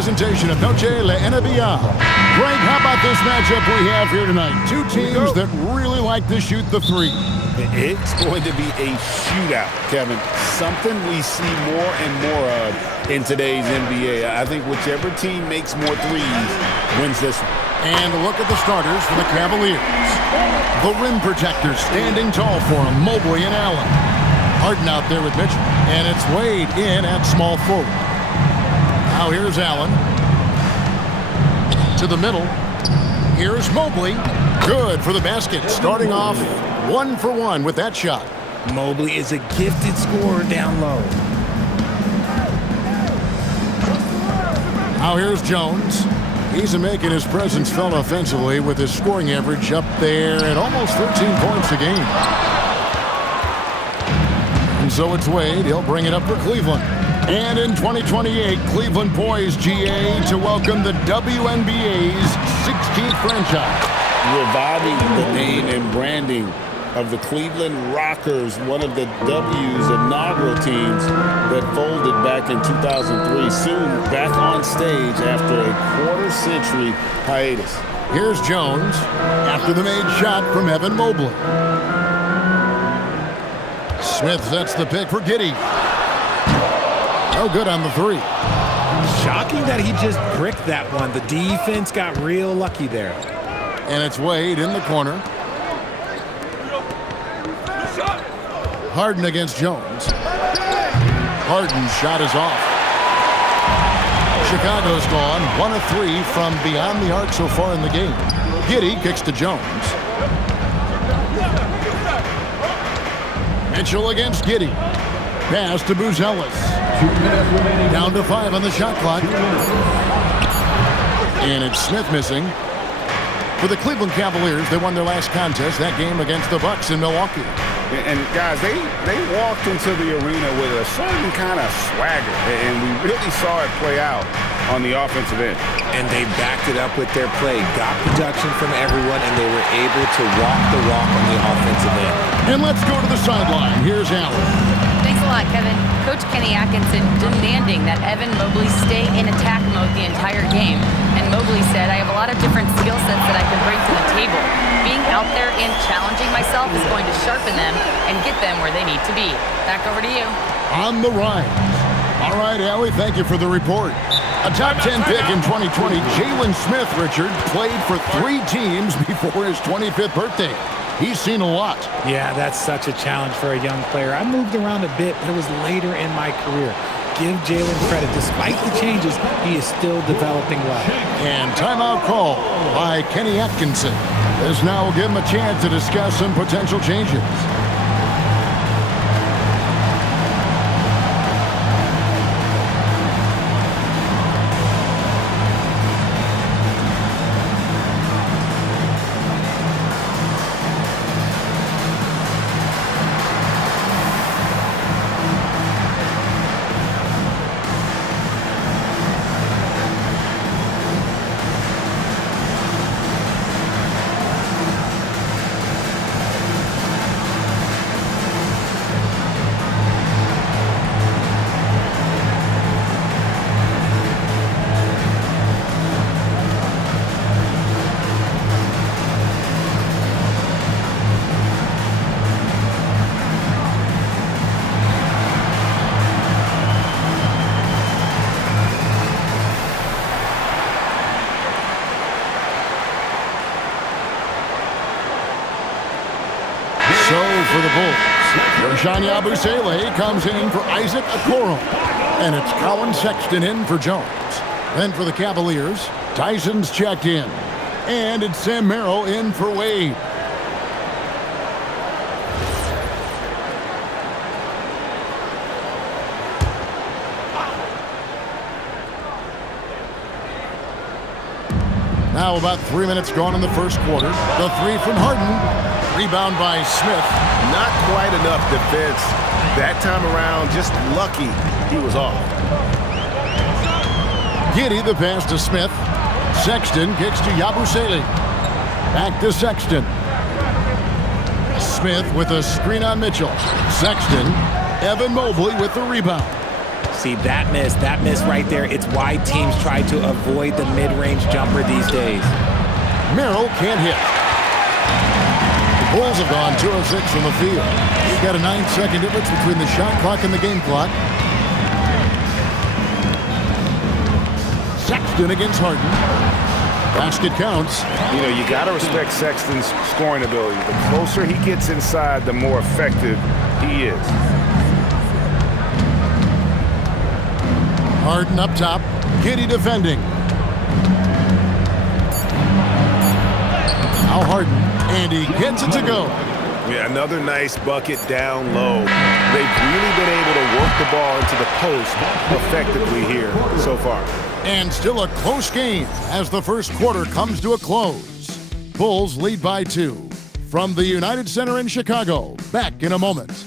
presentation of Noche La NBA. Greg, how about this matchup we have here tonight? Two teams that really like to shoot the three. It's going to be a shootout, Kevin. Something we see more and more of in today's NBA. I think whichever team makes more threes wins this one. And a look at the starters for the Cavaliers. The rim protectors standing tall for them, Mobley and Allen. Harden out there with Mitchell. And it's Wade in at small forward. Now here's Allen. To the middle. Here's Mobley. Good for the basket. Starting off 1 for 1 with that shot. Mobley is a gifted scorer down low. Now here's Jones. He's making his presence felt offensively with his scoring average up there at almost 13 points a game. And so it's Wade. He'll bring it up for Cleveland. And in 2028, Cleveland poised, GA, to welcome the WNBA's 16th franchise. Reviving the name and branding of the Cleveland Rockers, one of the W's inaugural teams that folded back in 2003, soon back on stage after a quarter-century hiatus. Here's Jones after the made shot from Evan Mobley. Smith sets the pick for Giddey. No good on the three. Shocking that he just bricked that one. The defense got real lucky there. And it's Wade in the corner. Harden against Jones. Harden's shot is off. Chicago's gone 1 of 3 from beyond the arc so far in the game. Giddey kicks to Jones. Mitchell against Giddey. Pass to Buzelis. Down to 5 on the shot clock. And it's Smith missing. For the Cleveland Cavaliers, they won their last contest, that game against the Bucks in Milwaukee. And guys, they walked into the arena with a certain kind of swagger, and we really saw it play out on the offensive end. And they backed it up with their play, got production from everyone, and they were able to walk the walk on the offensive end. And let's go to the sideline. Here's Allen. Thanks a lot, Kevin. Coach Kenny Atkinson demanding that Evan Mobley stay in attack mode the entire game. And Mobley said, I have a lot of different skill sets that I can bring to the table. Being out there and challenging myself is going to sharpen them and get them where they need to be. Back over to you. On the rise. All right, Allie, thank you for the report. A top 10 pick in 2020, Jalen Smith, Richard, played for 3 teams before his 25th birthday. He's seen a lot. Yeah, that's such a challenge for a young player. I moved around a bit, but it was later in my career. Give Jalen credit. Despite the changes, he is still developing well. And timeout call by Kenny Atkinson. This now will give him a chance to discuss some potential changes. For the Bulls, Ersan Yabusele comes in for Isaac Okoro. And it's Colin Sexton in for Jones. Then for the Cavaliers, Tyson's checked in. And it's Sam Merrill in for Wade. Now about 3 minutes gone in the first quarter. The three from Harden. Rebound by Smith. Not quite enough defense that time around. Just lucky he was off. Giddey the pass to Smith. Sexton kicks to Yabusele. Back to Sexton. Smith with a screen on Mitchell. Sexton. Evan Mobley with the rebound. See, that miss right there, it's why teams try to avoid the mid-range jumper these days. Merrill can't hit. The Bulls have gone 2 of 6 from the field. He's got a 9-second difference between the shot clock and the game clock. Sexton against Harden. Basket counts. You know, you got to respect Sexton's scoring ability. The closer he gets inside, the more effective he is. Harden up top. Giddey defending. Now Harden, and he gets it to go. Yeah, another nice bucket down low. They've really been able to work the ball into the post effectively here so far. And still a close game as the first quarter comes to a close. Bulls lead by 2. From the United Center in Chicago, back in a moment.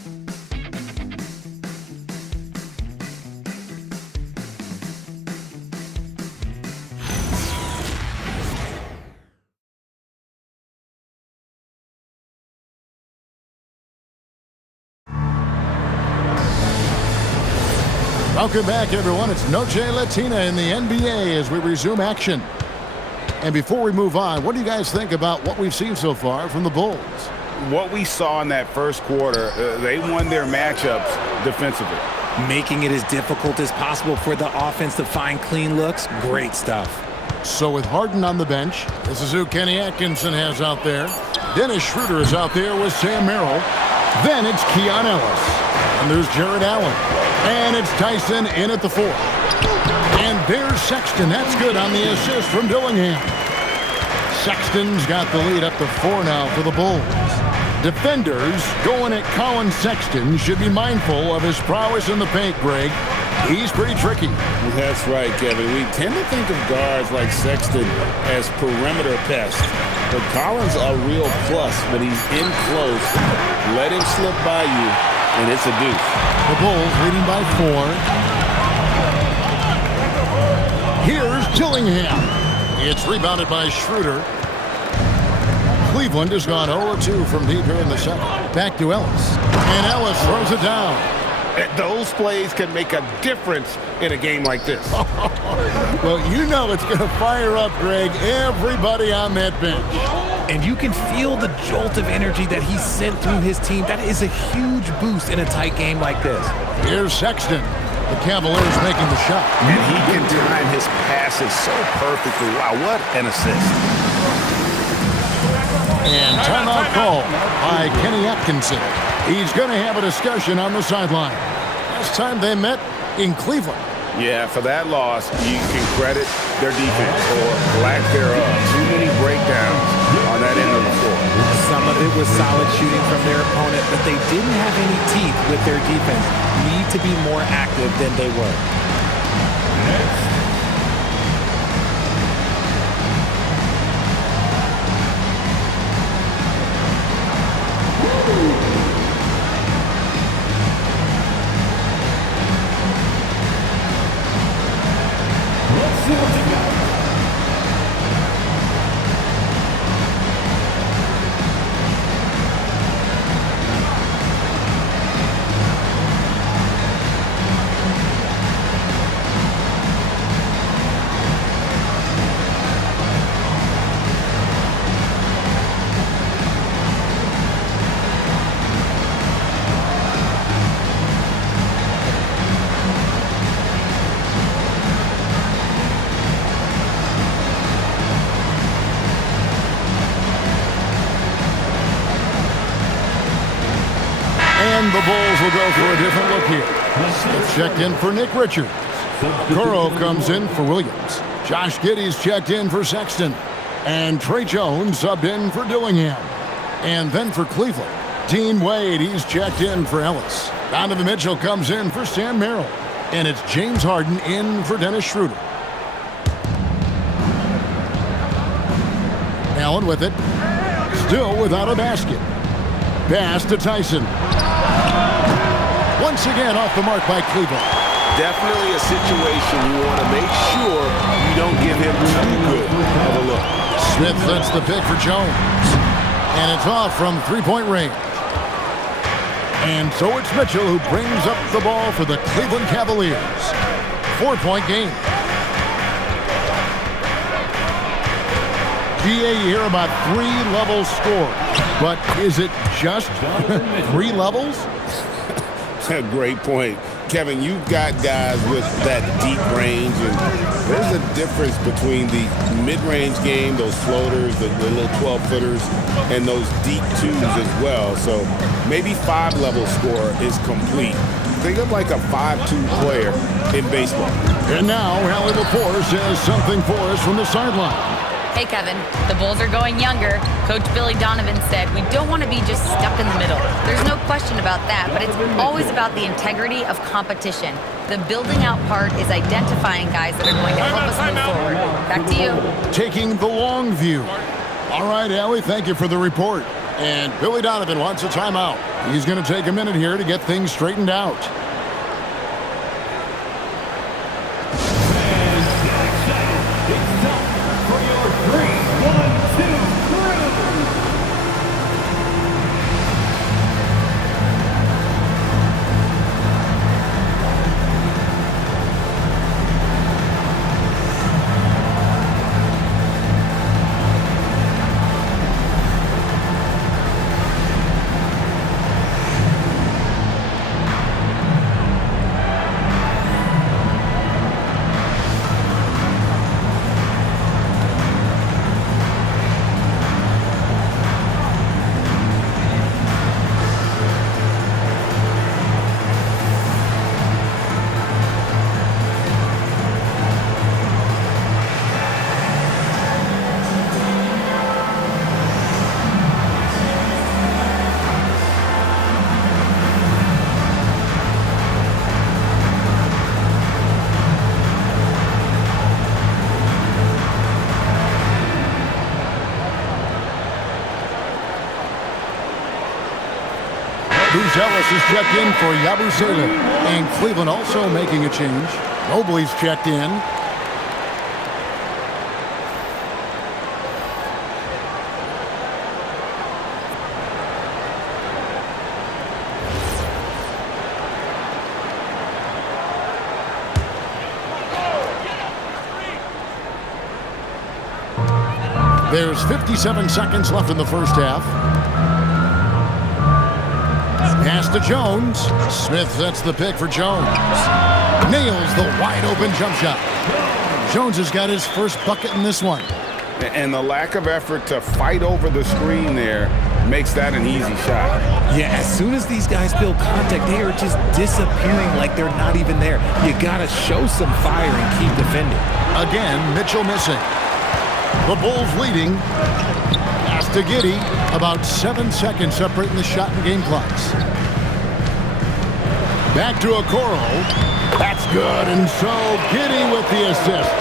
Welcome back, everyone. It's Noche Latina in the NBA as we resume action. And before we move on, what do you guys think about what we've seen so far from the Bulls? What we saw in that first quarter, they won their matchups defensively. Making it as difficult as possible for the offense to find clean looks. Great stuff. So with Harden on the bench, this is who Kenny Atkinson has out there. Dennis Schroeder is out there with Sam Merrill. Then it's Keon Ellis. And there's Jared Allen. And it's Tyson in at the 4. And there's Sexton. That's good on the assist from Dillingham. Sexton's got the lead up to 4 now for the Bulls. Defenders going at Colin Sexton should be mindful of his prowess in the paint, Greg. He's pretty tricky. That's right, Kevin. We tend to think of guards like Sexton as perimeter pests. But Collins a real plus when he's in close. Let him slip by you, and it's a deuce. The Bulls leading by 4. Here's Dillingham. It's rebounded by Schroeder. Cleveland has gone 0-2 from deep here in the second. Back to Ellis. And Ellis throws it down. Those plays can make a difference in a game like this. Well, you know it's going to fire up, Greg, everybody on that bench. And you can feel the jolt of energy that he sent through his team. That is a huge boost in a tight game like this. Here's Sexton. The Cavaliers making the shot. And he can time his passes so perfectly. Wow, what an assist. And timeout call by Kenny Atkinson. He's going to have a discussion on the sideline. Last time they met in Cleveland. Yeah, for that loss, you can credit their defense or lack thereof. Too many breakdowns on that end of the floor. Some of it was solid shooting from their opponent, but they didn't have any teeth with their defense. Need to be more active than they were. And the Bulls will go for a different look here. It's checked in for Nick Richards. Coro comes in for Williams. Josh Giddey's checked in for Sexton. And Trey Jones subbed in for Dillingham. And then for Cleveland, Dean Wade, he's checked in for Ellis. Donovan Mitchell comes in for Sam Merrill. And it's James Harden in for Dennis Schroeder. Allen with it. Still without a basket. Pass to Tyson. Once again off the mark by Cleveland. Definitely a situation you want to make sure you don't give him too good of a look. Smith sets the pick for Jones. And it's off from three-point range. And so it's Mitchell who brings up the ball for the Cleveland Cavaliers. 4-point game. GA here about 3-level score. But is it just 3 levels? Great point. Kevin, you've got guys with that deep range, and there's a difference between the mid-range game, those floaters, the little 12-footers, and those deep twos as well. So maybe 5-level score is complete. Think of like a 5-2 player in baseball. And now, Allie LaForce has something for us from the sideline. Hey, Kevin, the Bulls are going younger. Coach Billy Donovan said we don't want to be just stuck in the middle. There's no question about that, but it's always about the integrity of competition. The building out part is identifying guys that are going to help us move forward. Back to you. Taking the long view. All right, Allie, thank you for the report. And Billy Donovan wants a timeout. He's going to take a minute here to get things straightened out. Ellis is checked in for Yabusele. And Cleveland also making a change. Mobley's checked in. There's 57 seconds left in the first half. Pass to Jones. Smith sets the pick for Jones. Nails the wide-open jump shot. Jones has got his first bucket in this one. And the lack of effort to fight over the screen there makes that an easy shot. Yeah, as soon as these guys feel contact, they are just disappearing like they're not even there. You got to show some fire and keep defending. Again, Mitchell missing. The Bulls leading. Pass to Giddey. About 7 seconds separating the shot and game clocks. Back to Okoro. That's good, and so Giddey with the assist.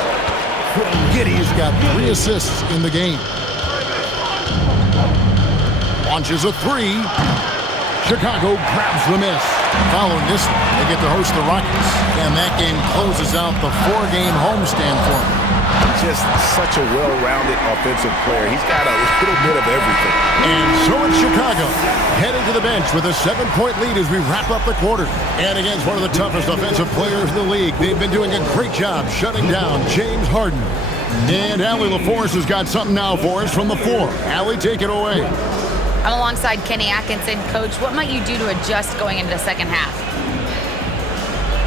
Giddey's got 3 assists in the game. Launches a 3. Chicago grabs the miss. Following this one, they get to host the Rockets. And that game closes out the 4-game homestand for them. Just such a well-rounded offensive player. He's got a little bit of everything. And so it's Chicago heading to the bench with a 7-point lead as we wrap up the quarter. And against one of the toughest offensive players in the league, they've been doing a great job shutting down James Harden. And Allie LaForce has got something now for us from the floor. Allie, take it away. I'm alongside Kenny Atkinson. Coach, what might you do to adjust going into the second half?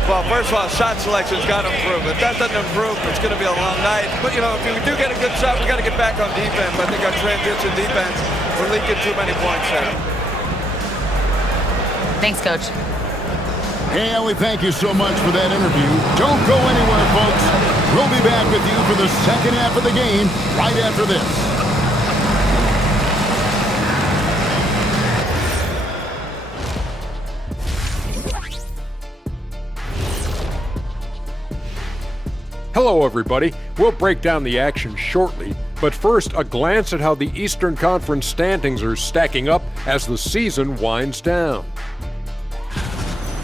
Well, first of all, shot selection's got to improve. If that doesn't improve, it's going to be a long night. But, you know, if we do get a good shot, we got to get back on defense. I think our transition defense, we're leaking too many points there. Thanks, Coach. Hey, Allie, thank you so much for that interview. Don't go anywhere, folks. We'll be back with you for the second half of the game right after this. Hello, everybody. We'll break down the action shortly, but first, a glance at how the Eastern Conference standings are stacking up as the season winds down.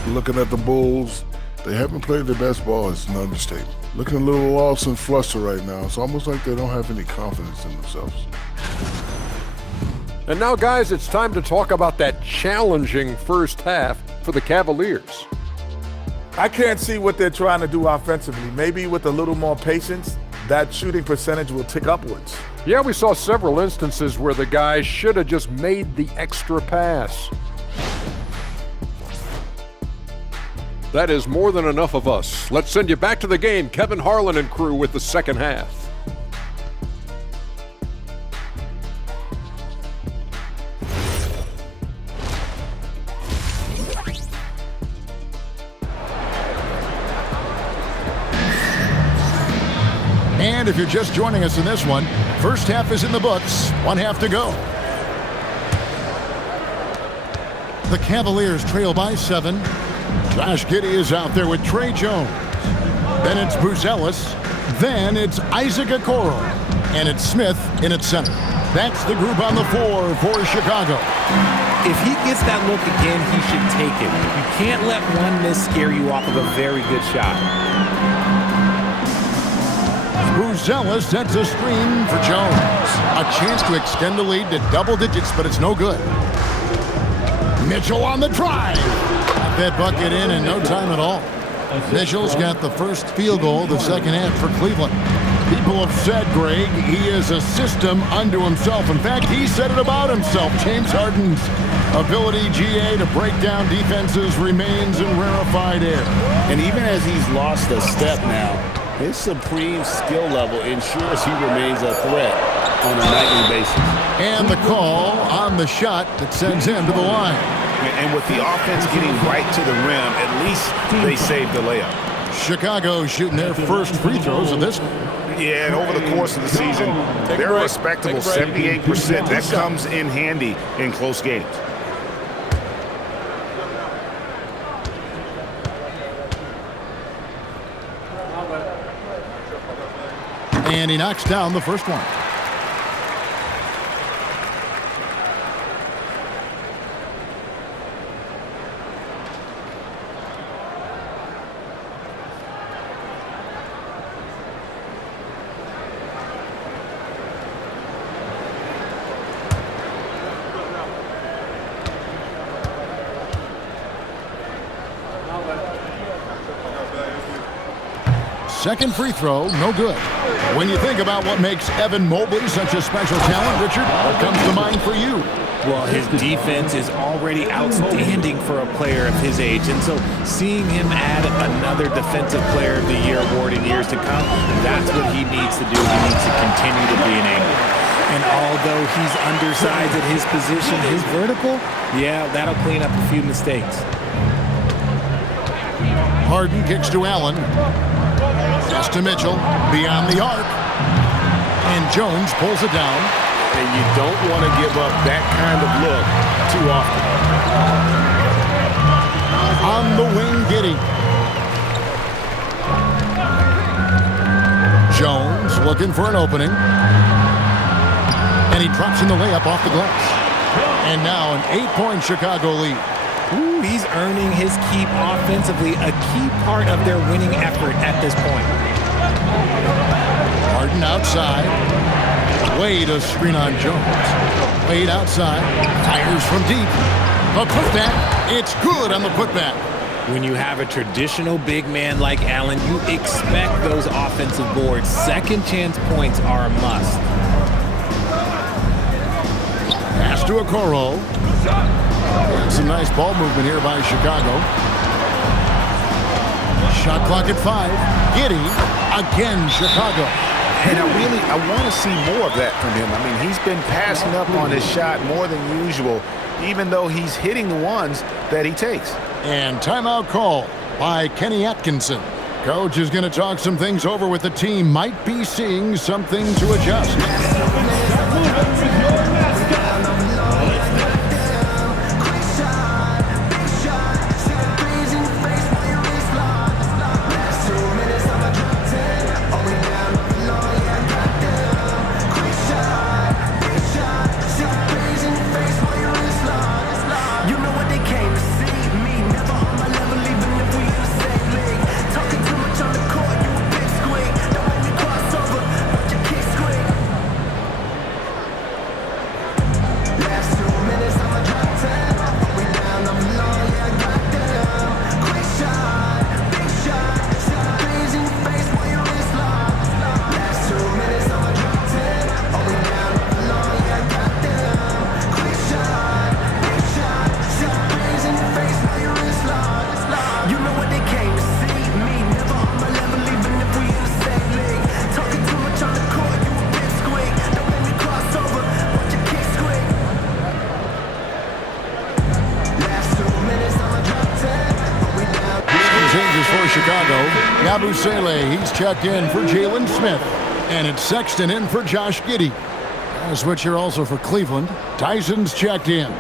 Looking at the Bulls, they haven't played their best ball. It's an understatement. Looking a little lost and flustered right now. It's almost like they don't have any confidence in themselves. And now, guys, it's time to talk about that challenging first half for the Cavaliers. I can't see what they're trying to do offensively. Maybe with a little more patience, that shooting percentage will tick upwards. Yeah, we saw several instances where the guys should have just made the extra pass. That is more than enough of us. Let's send you back to the game. Kevin Harlan and crew with the second half. And if you're just joining us in this one, first half is in the books, one half to go. The Cavaliers trail by 7. Josh Giddey is out there with Trey Jones. Then it's Buzelis. Then it's Isaac Okoro. And it's Smith in at center. That's the group on the floor for Chicago. If he gets that look again, he should take it. You can't let one miss scare you off of a very good shot. Buzelis sets a screen for Jones. A chance to extend the lead to double digits, but it's no good. Mitchell on the drive. Got that bucket in no time at all. Mitchell's got the first field goal of the second half for Cleveland. People have said, Greg, he is a system unto himself. In fact, he said it about himself. James Harden's ability, GA, to break down defenses remains in rarefied air. And even as he's lost a step now, his supreme skill level ensures he remains a threat on a nightly basis. And the call on the shot that sends him to the line. And with the offense getting right to the rim, at least they saved the layup. Chicago shooting their first free throws of this. Yeah, and over the course of the season, they're a respectable 78%. That comes in handy in close games. And he knocks down the first one. Second free throw, no good. When you think about what makes Evan Mobley such a special talent, Richard, what comes to mind for you? Well, his defense is already outstanding for a player of his age, and so seeing him add another Defensive Player of the Year award in years to come, that's what he needs to do. He needs to continue to be an anchor. And although he's undersized at his position, his vertical, yeah, that'll clean up a few mistakes. Harden kicks to Allen. Pass to Mitchell, beyond the arc. And Jones pulls it down. And you don't want to give up that kind of look too often. On the wing, Giddey. Jones looking for an opening. And he drops in the layup off the glass. And now an 8-point Chicago lead. Ooh, he's earning his keep offensively, a key part of their winning effort at this point. Harden outside. Wade a screen on Jones. Wade outside. Fires from deep. A putback. It's good on the putback. When you have a traditional big man like Allen, you expect those offensive boards. Second chance points are a must. Pass to Okoro. Some nice ball movement here by Chicago. Shot clock at 5. Giddey again, Chicago. And I want to see more of that from him. I mean, he's been passing up on his shot more than usual, even though he's hitting the ones that he takes. And timeout call by Kenny Atkinson. Coach is going to talk some things over with the team. Might be seeing something to adjust. Yabusele, he's checked in for Jalen Smith. And it's Sexton in for Josh Giddey. A switch here also for Cleveland. Tyson's checked in.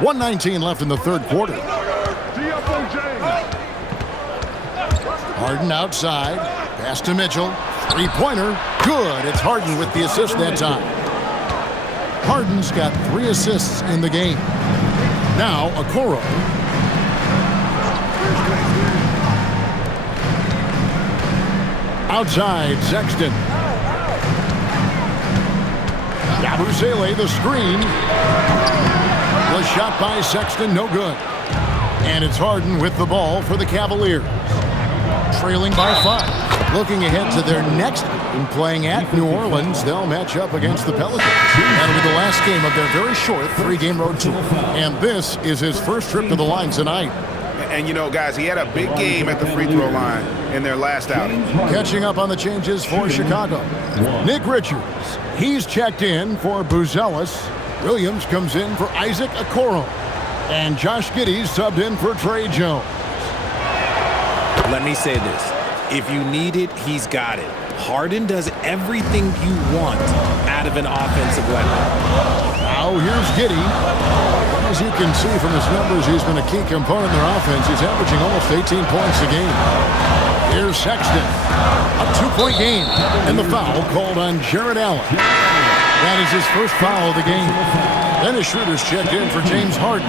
.119 left in the third quarter. Harden outside. Pass to Mitchell. Three-pointer. Good. It's Harden with the assist that time. Harden's got 3 assists in the game. Now, Okoro. Outside, Sexton. Yabusele, the screen. Was shot by Sexton, no good. And it's Harden with the ball for the Cavaliers. Trailing by 5. Looking ahead to their next game, playing at New Orleans, they'll match up against the Pelicans. That'll be the last game of their very short 3-game road tour. And this is his first trip to the line tonight. And, you know, guys, he had a big game at the free throw line in their last outing. Catching up on the changes for Chicago. Nick Richards, he's checked in for Buzelis. Williams comes in for Isaac Okoro. And Josh Giddey's subbed in for Trey Jones. Let me say this. If you need it, he's got it. Harden does everything you want out of an offensive weapon. Now here's Giddey. As you can see from his numbers, he's been a key component in their offense. He's averaging almost 18 points a game. Here's Sexton. A 2-point game. And the foul called on Jarrett Allen. That is his first foul of the game. Dennis Schroeder's checked in for James Harden.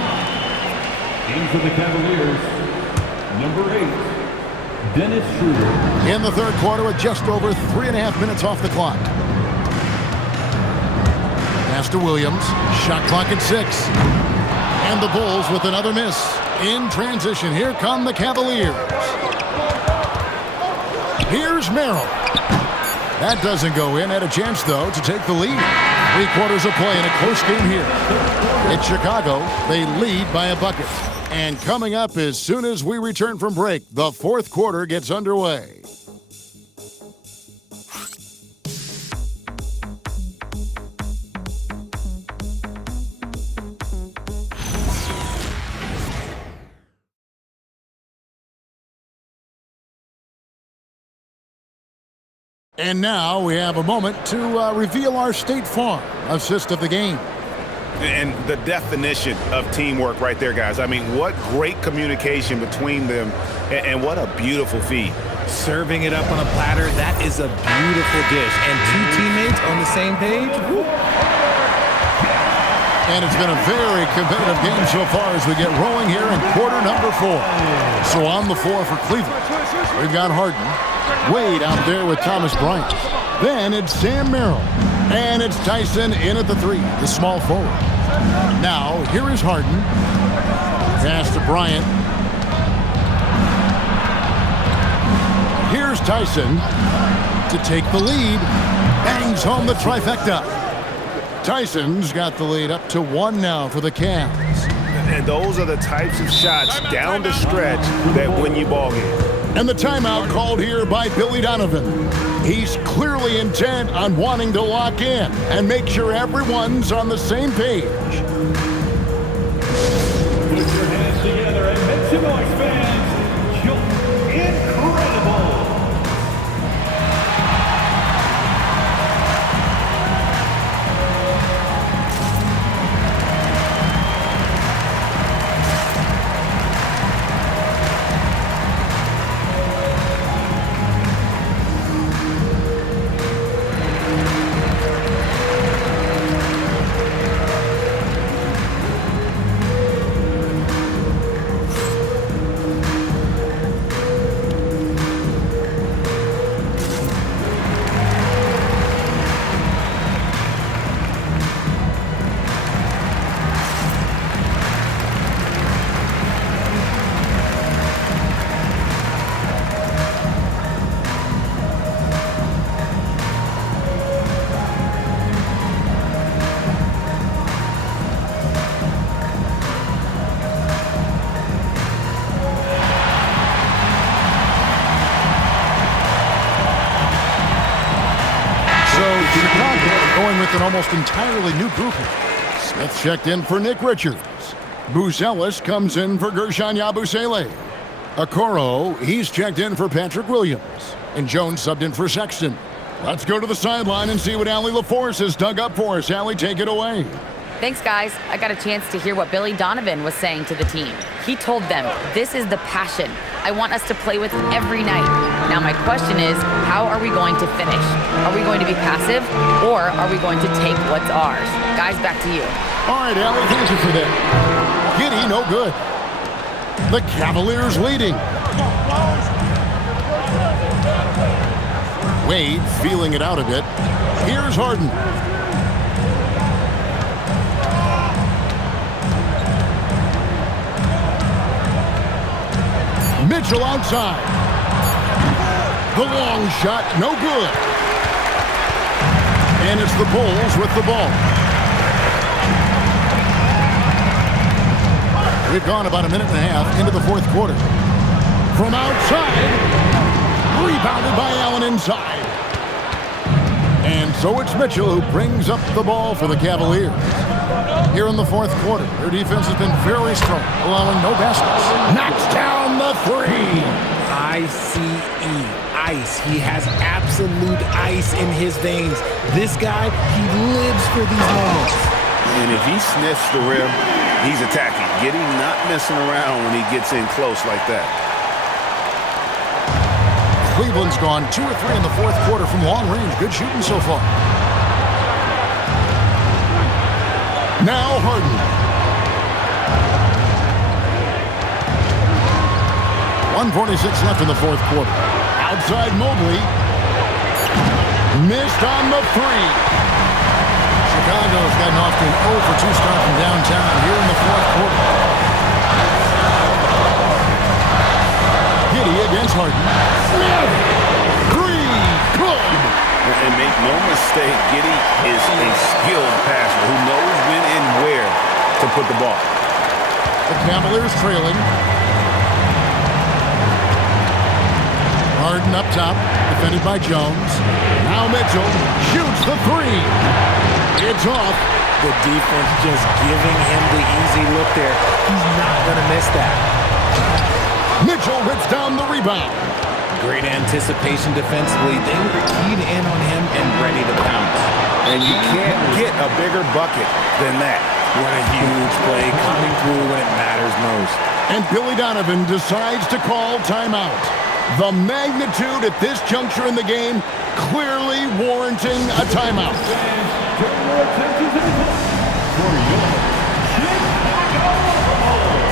In for the Cavaliers, number 8, Dennis Schroeder. In the third quarter with just over 3.5 minutes off the clock. Pass to Williams. Shot clock at 6. And the Bulls with another miss. In transition, here come the Cavaliers. Here's Merrill. That doesn't go in. Had a chance, though, to take the lead. 3 quarters of play in a close game here. It's Chicago. They lead by a bucket. And coming up as soon as we return from break, the fourth quarter gets underway. And now we have a moment to reveal our State Farm assist of the game. And the definition of teamwork right there, guys. I mean, what great communication between them, and what a beautiful feed. Serving it up on a platter, that is a beautiful dish. And 2 teammates on the same page. Woo. And it's been a very competitive game so far as we get rolling here in quarter number 4. So on the floor for Cleveland, we've got Harden. Wade out there with Thomas Bryant. Then it's Sam Merrill. And it's Tyson in at the 3, the small forward. Now, here is Harden. Pass to Bryant. Here's Tyson to take the lead. Bangs home the trifecta. Tyson's got the lead up to 1 now for the Cavs. And those are the types of shots down the stretch that win you ball games. And the timeout called here by Billy Donovan. He's clearly intent on wanting to lock in and make sure everyone's on the same page. Put your hands together and make some noise, fans. You're incredible. Chicago going with an almost entirely new group here. Smith checked in for Nick Richards. Buzelis comes in for Gershon Yabusele. Okoro, he's checked in for Patrick Williams. And Jones subbed in for Sexton. Let's go to the sideline and see what Allie LaForce has dug up for us. Allie, take it away. Thanks, guys. I got a chance to hear what Billy Donovan was saying to the team. He told them, this is the passion I want us to play with every night. Now my question is, how are we going to finish? Are we going to be passive, or are we going to take what's ours? Guys, back to you. All right, Allie, thank you for that. Giddy, no good. The Cavaliers leading. Wade feeling it out a bit. Here's Harden. Mitchell outside. The long shot, no good. And it's the Bulls with the ball. We've gone about a minute and a half into the fourth quarter. From outside, rebounded by Allen inside. And so it's Mitchell who brings up the ball for the Cavaliers. Here in the fourth quarter, their defense has been very strong, allowing no baskets. Knocks down the three. Ice. He has absolute ice in his veins. This guy, he lives for these moments. And if he sniffs the rim, he's attacking. Giddy not messing around when he gets in close like that. Cleveland's gone 2 or 3 in the fourth quarter from long range. Good shooting so far. Now Harden. 1:46 left in the fourth quarter. Outside Mobley. Missed on the three. Chicago's gotten off to an 0 for 2 start from downtown here in the fourth quarter. Giddy against Harden. Smith. Three. Good. And make no mistake, Giddy is a skilled passer who knows when and where to put the ball. The Cavaliers trailing. Harden up top, defended by Jones. Now Mitchell shoots the three. It's off. The defense just giving him the easy look there. He's not going to miss that. Mitchell whips down the rebound. Great anticipation defensively. They were keyed in on him and ready to pounce. And you can't get a bigger bucket than that. What a huge play coming through when it matters most. And Billy Donovan decides to call timeout. The magnitude at this juncture in the game clearly warranting a timeout. Turn your attention to the clock for your Chicago Bulls.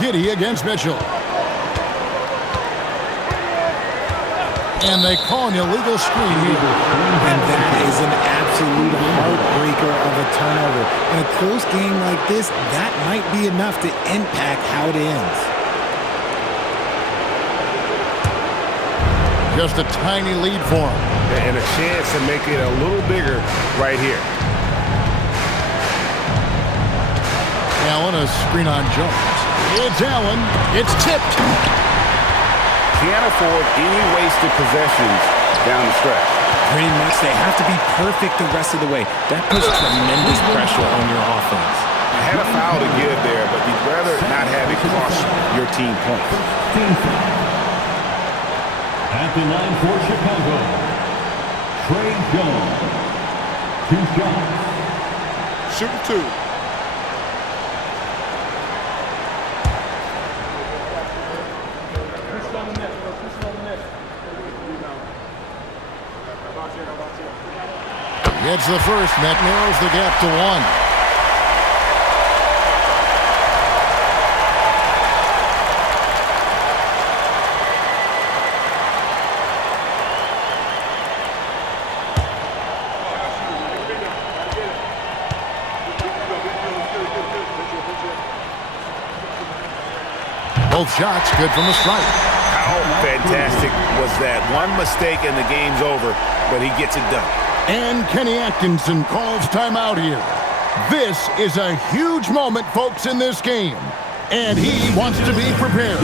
Giddy against Mitchell. And they call an illegal screen here. And that is an absolute heartbreaker of a turnover. In a close game like this, that might be enough to impact how it ends. Just a tiny lead for him. And a chance to make it a little bigger right here. Allen, a screen on Jones. It's Allen. It's tipped. Can't afford any wasted possessions down the stretch. Pretty much, they have to be perfect the rest of the way. That puts tremendous pressure on your offense. Had a foul to give there, but you'd rather not have it cost your team points. At the line for Chicago, Trey Jones. 2 shots. Shooting 2. Gets the first. That narrows the gap to 1. Both shots good from the strike. How fantastic was that? One mistake and the game's over, but he gets it done. And Kenny Atkinson calls timeout here. This is a huge moment, folks, in this game. And he wants to be prepared.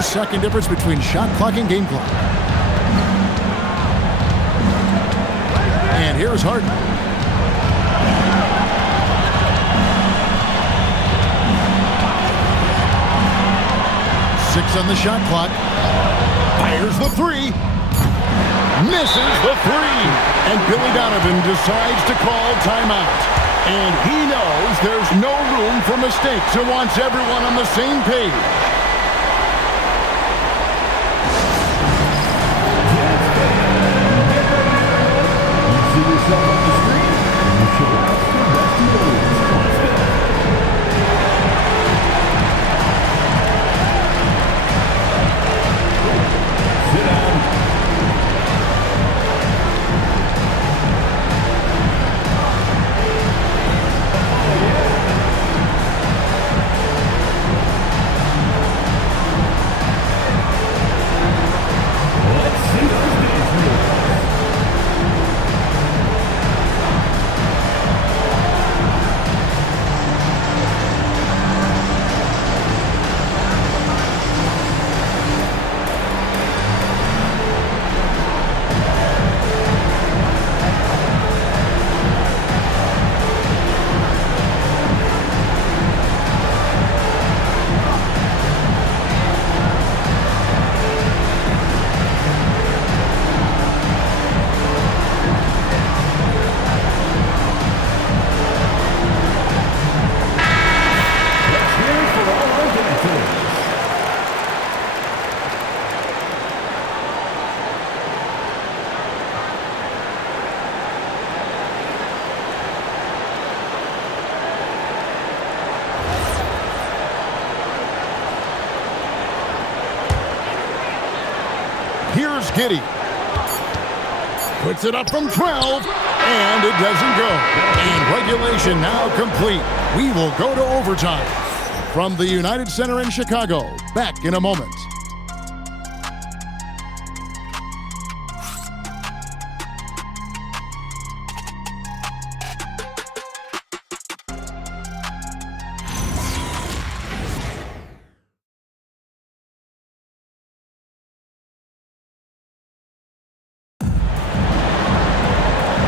Second difference between shot clock and game clock. And here's Harden. Six on the shot clock. Fires the 3. Misses the 3. And Billy Donovan decides to call timeout. And he knows there's no room for mistakes and wants everyone on the same page. Yourself on the screen, you should ask the best of those. Sit down. Let's see those dance moves. Here's Giddey. Puts it up from 12, and it doesn't go. And regulation now complete. We will go to overtime. from the United Center in Chicago. Back in a moment.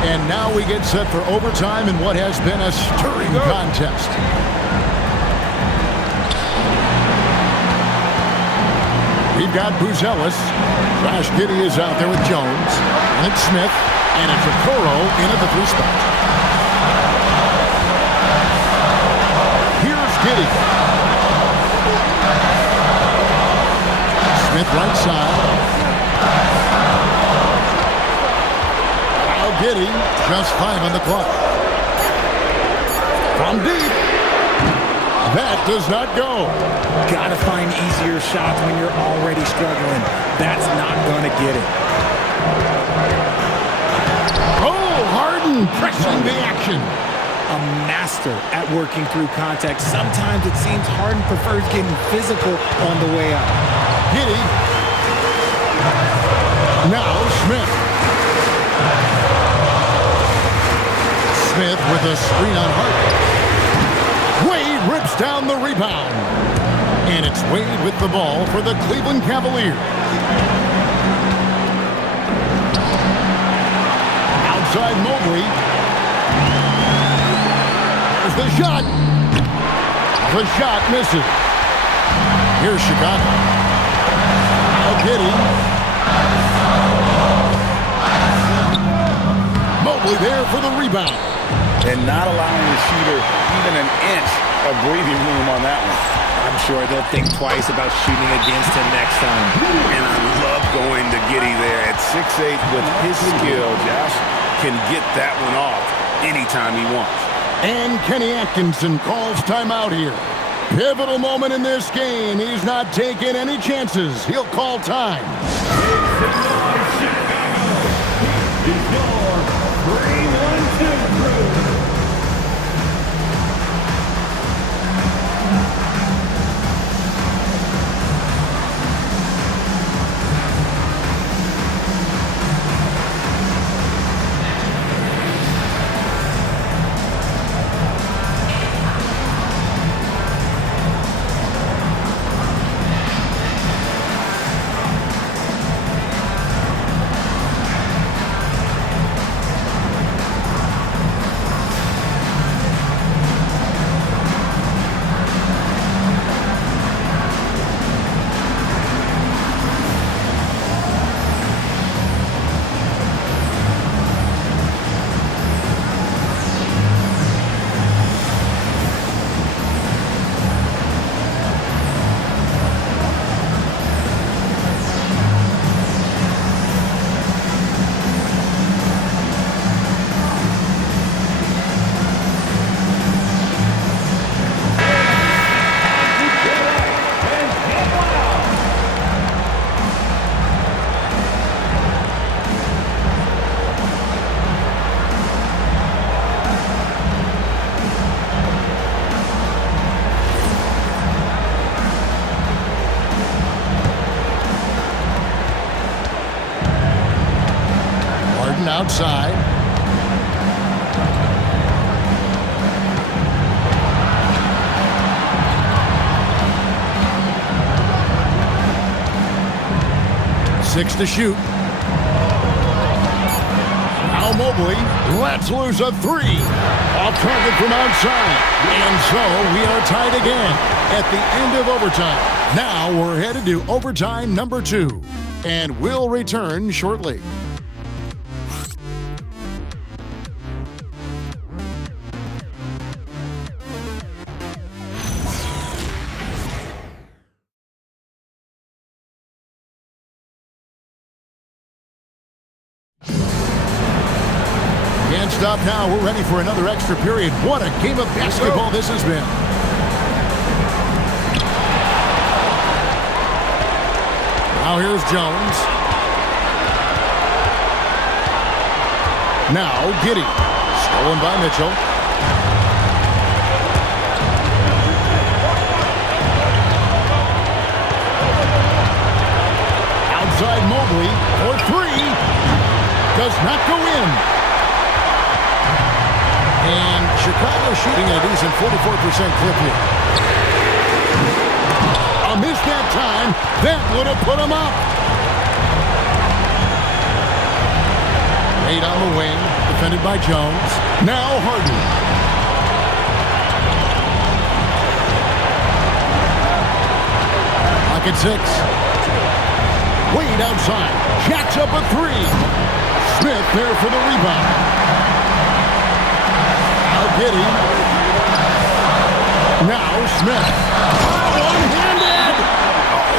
And now we get set for overtime in what has been a stirring contest. We've got Buzelis. Josh Giddey is out there with Jones. And it's Smith. And it's Okoro in at the 3 spot. Here's Giddey. Smith right side. Now Giddey, just 5 on the clock. From deep. That does not go. Gotta find easier shots when you're already struggling. That's not gonna get it. Oh, Harden pressing the action. A master at working through contact. Sometimes it seems Harden prefers getting physical on the way up. Giddey. Now Smith. Smith with a screen on Harden. Wade rips down the rebound. And it's Wade with the ball for the Cleveland Cavaliers. Outside Mobley. There's the shot. The shot misses. Here's Chicago. Now Giddey. Mobley there for the rebound. And not allowing the shooter even an inch of breathing room on that one. I'm sure they'll think twice about shooting against him next time. And I love going to Giddey there at 6'8". With his skill, Josh can get that one off anytime he wants. And Kenny Atkinson calls timeout here. Pivotal moment in this game. He's not taking any chances. He'll call time. Outside. Six to shoot. Now Mobley lets loose a 3. Off target from outside. And so we are tied again at the end of overtime. Now we're headed to overtime number 2. And we'll return shortly. Can't stop now. We're ready for another extra period. What a game of basketball this has been. Now here's Jones. Now Giddey. Stolen by Mitchell. outside Mobley for three. Does not go in. And Chicago shooting at a decent 44% clip here. A miss that time. That would have put him up. Made on the wing. Defended by Jones. Now Harden. Clock at 6. Wade outside. Jacks up a three. Smith there for the rebound. Now Giddey. Now Smith. One-handed.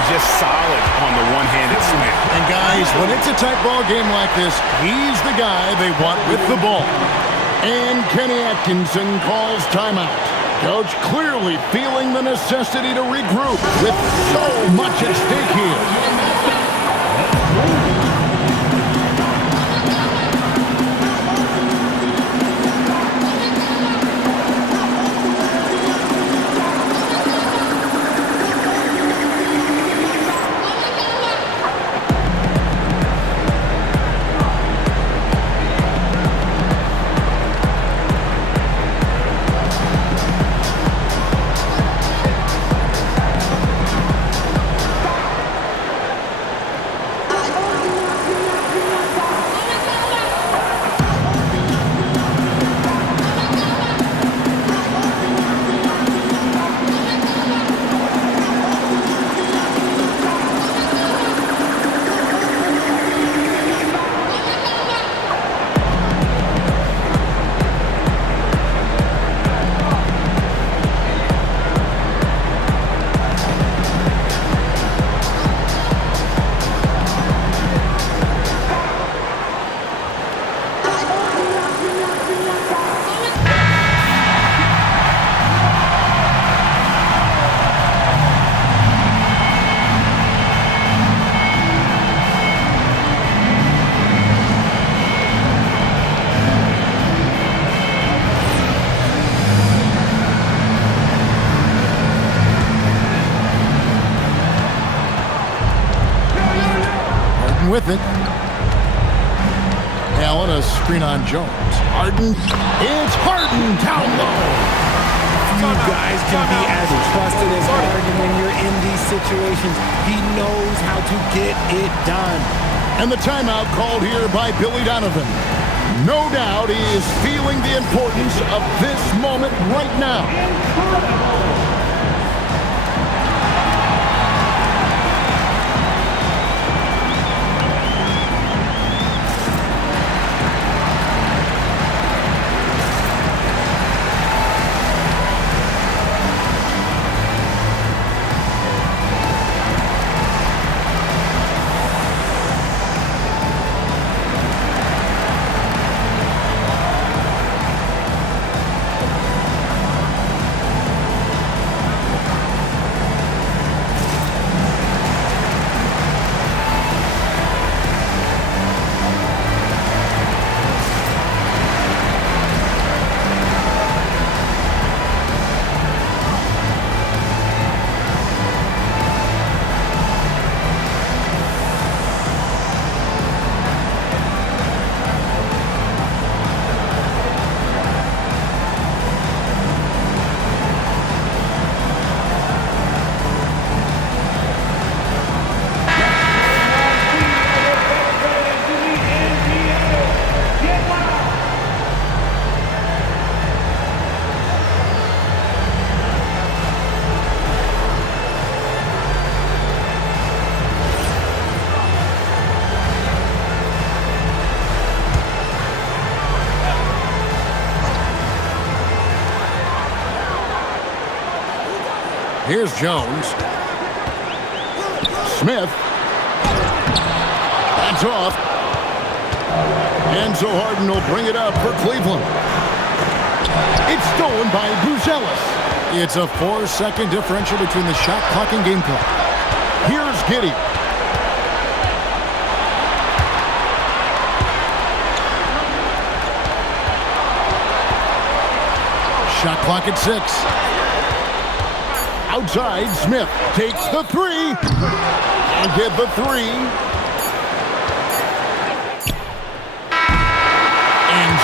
Just solid on the one-handed Smith. And guys, when it's a tight ball game like this, he's the guy they want with the ball. And Kenny Atkinson calls timeout. Coach clearly feeling the necessity to regroup with so much at stake here. With it. Allen, a screen on Jones. Harden. It's Harden down low. You guys can be as trusted as Harden when you're in these situations. He knows how to get it done. And the timeout called here by Billy Donovan. No doubt he is feeling the importance of this moment right now. Here's Jones. Smith. That's off. And so Harden will bring it up for Cleveland. It's stolen by Buzelis. It's a 4-second differential between the shot clock and game clock. Here's Giddey. Shot clock at 6. Outside, Smith takes the three. And get the three.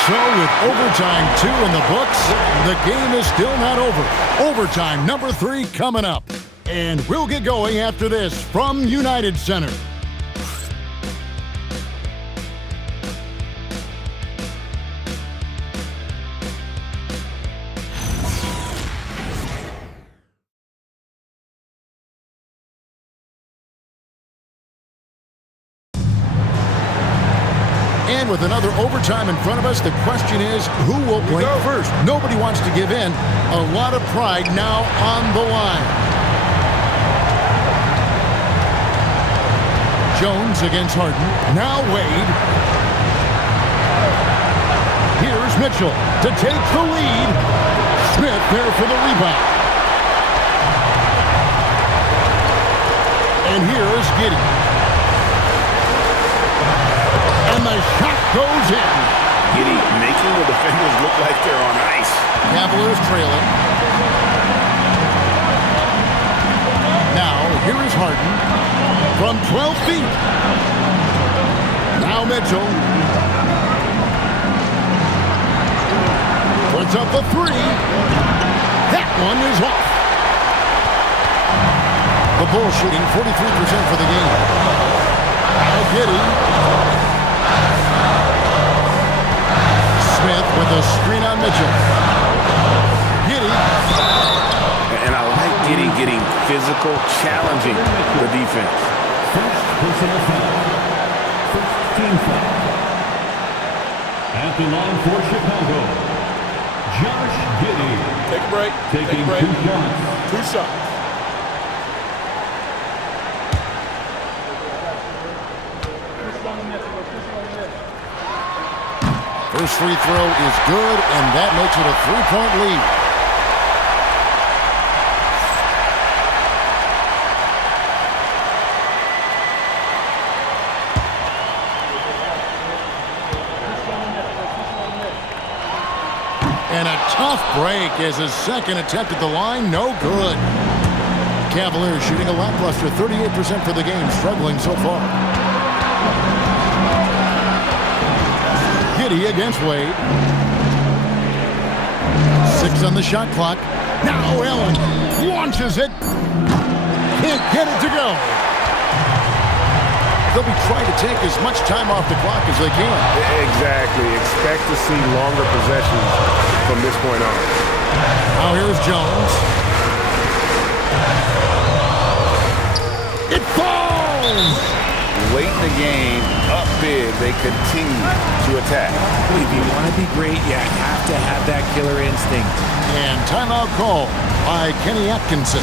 So with overtime 2 in the books, the game is still not over. Overtime number 3 coming up. And we'll get going after this from United Center. And with another overtime in front of us, the question is, who will blink first? Nobody wants to give in. A lot of pride now on the line. Jones against Harden. Now Wade. Here's Mitchell to take the lead. Smith there for the rebound. And here's Giddey. And the shot goes in. Giddey making the defenders look like they're on ice. Cavaliers trailing. Now, here is Harden from 12 feet. Now Mitchell. Puts up the 3. That one is off. The Bulls shooting 43% for the game. Now Giddey. Smith with a screen on Mitchell. Giddey. And I like Giddey getting physical, challenging the defense. First personal foul. First team foul. At the line for Chicago, Josh Giddey. Take a break. Taking 2 shots. 2 shots. First free throw is good, and that makes it a 3-point lead. And a tough break as his second attempt at the line, no good. Cavaliers shooting a lackluster 38% for the game, struggling so far. Giddey against Wade. 6 on the shot clock. Now Allen launches it. Can't get it to go. They'll be trying to take as much time off the clock as they can. Exactly. Expect to see longer possessions from this point on. Now here's Jones. It falls! Late in the game, up big, they continue to attack. If you want to be great, you have to have that killer instinct. And timeout call by Kenny Atkinson.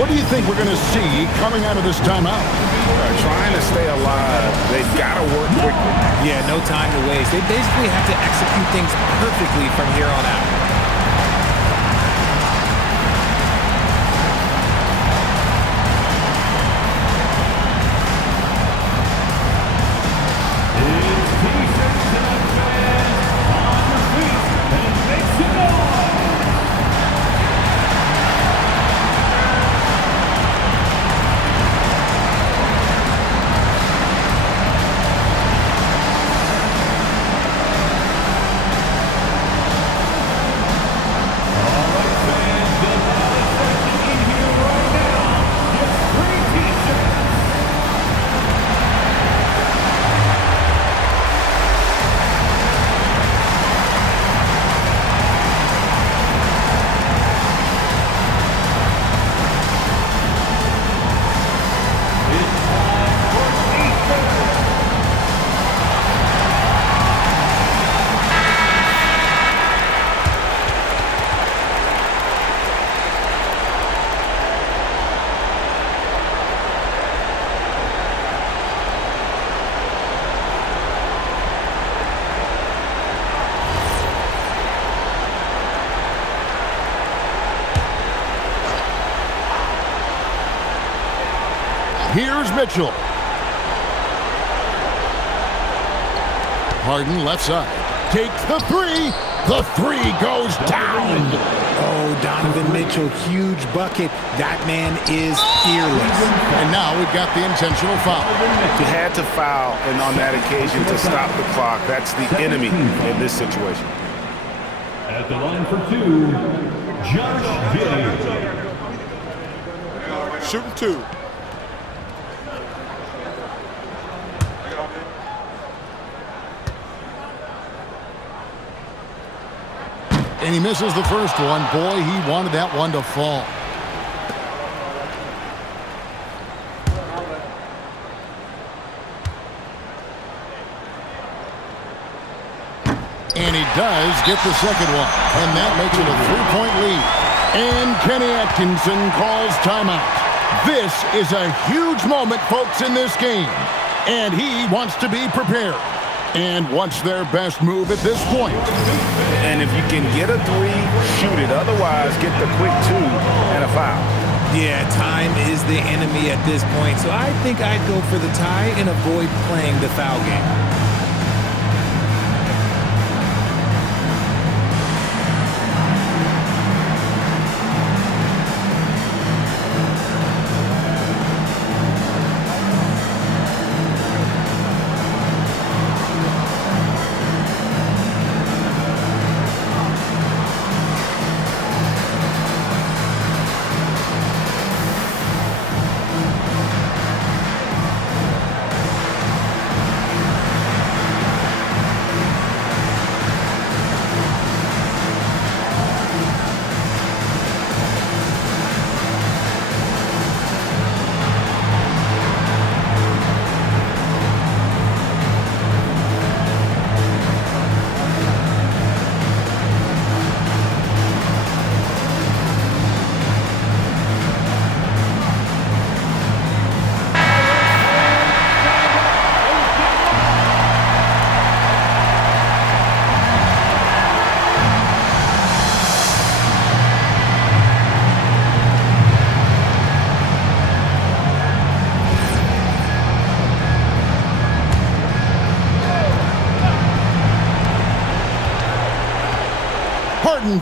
What do you think we're going to see coming out of this timeout? Trying to stay alive, they've got to work quickly. Yeah, no time to waste. They basically have to execute things perfectly from here on out. Here's Mitchell. Harden left side. Takes the 3. The 3 goes down. Oh, Donovan Mitchell, huge bucket. That man is fearless. And now we've got the intentional foul. You had to foul, and on that occasion to stop the clock. That's the enemy in this situation. At the line for two, Josh Giddey. Shooting two. And he misses the first one. Boy, he wanted that one to fall. And he does get the second one. And that makes it a 3-point lead. And Kenny Atkinson calls timeout. This is a huge moment, folks, in this game. And he wants to be prepared. And what's their best move at this point? And if you can get a three, shoot it. Otherwise, get the quick two and a foul. Yeah, time is the enemy at this point. So I think I'd go for the tie and avoid playing the foul game.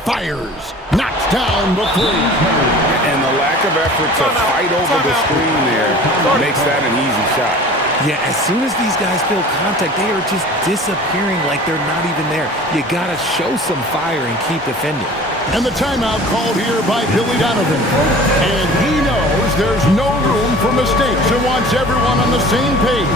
Fires, knocks down the three. And the lack of effort to fight over the screen there makes that an easy shot. Yeah, as soon as these guys feel contact, they are just disappearing like they're not even there. You got to show some fire and keep defending. And the timeout called here by Billy Donovan. And he knows there's no room for mistakes and wants everyone on the same page.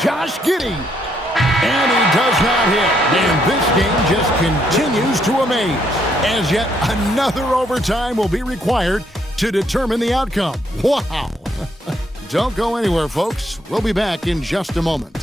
Josh Giddey. And he does not hit. And this game just continues to amaze, as yet another overtime will be required to determine the outcome. Wow. Don't go anywhere, folks. We'll be back in just a moment.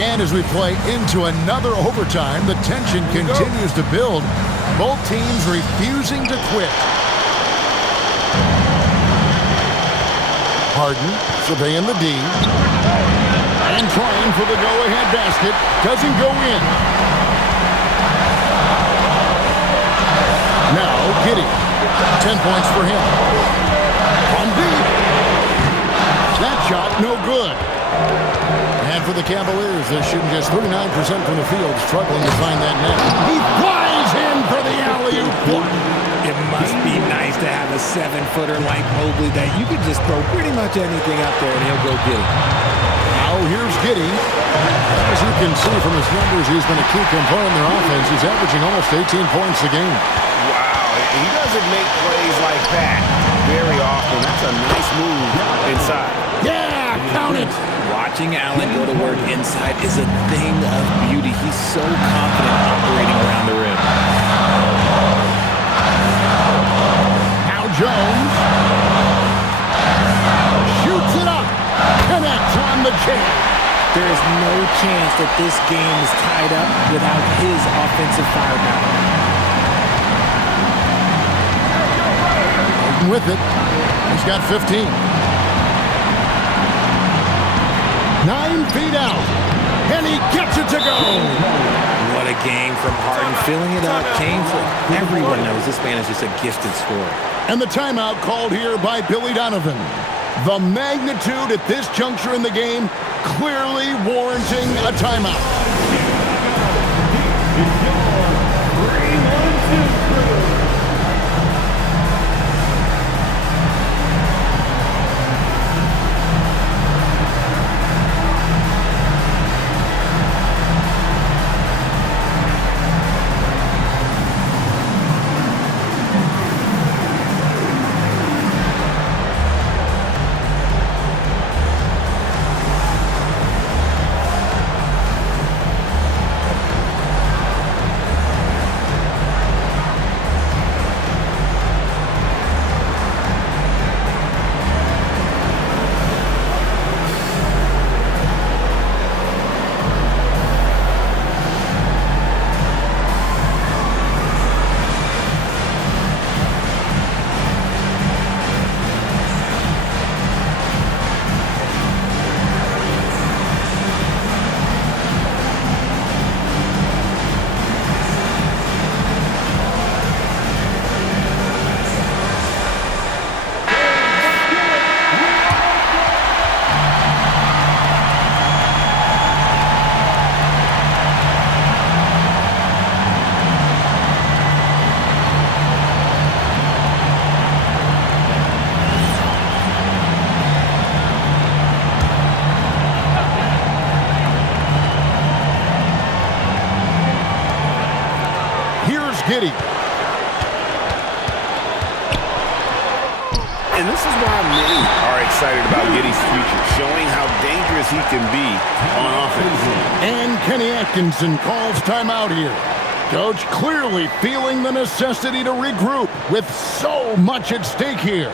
And as we play into another overtime, the tension continues to build. Both teams refusing to quit. Harden surveying the D. And trying for the go-ahead basket. Doesn't go in. Now, Giddey. 10 points for him. From deep. That shot, no good. And for the Cavaliers, they're shooting just 39% from the field, struggling to find that net. He flies in for the alley-oop block. It must be nice to have a 7-footer like Mobley that you could just throw pretty much anything up there and he'll go get it. Now here's Giddey. As you can see from his numbers, he's been a key component in their offense. He's averaging almost 18 points a game. Wow, he doesn't make plays like that very often. That's a nice move inside. Yeah, count it. Watching Allen go to work inside is a thing of beauty. He's so confident operating around the rim. Now Jones shoots it up. Connects on the chin. There is no chance that this game is tied up without his offensive firepower. With it, he's got 15. 9 feet out, and he gets it to go. What a game from Harden. Filling it up, came for everyone knows this man is just a gifted scorer. And the timeout called here by Billy Donovan. The magnitude at this juncture in the game clearly warranting a timeout. Giddey. And this is why many are excited about Giddey's future, showing how dangerous he can be on offense. And Kenny Atkinson calls timeout here. Coach clearly feeling the necessity to regroup with so much at stake here.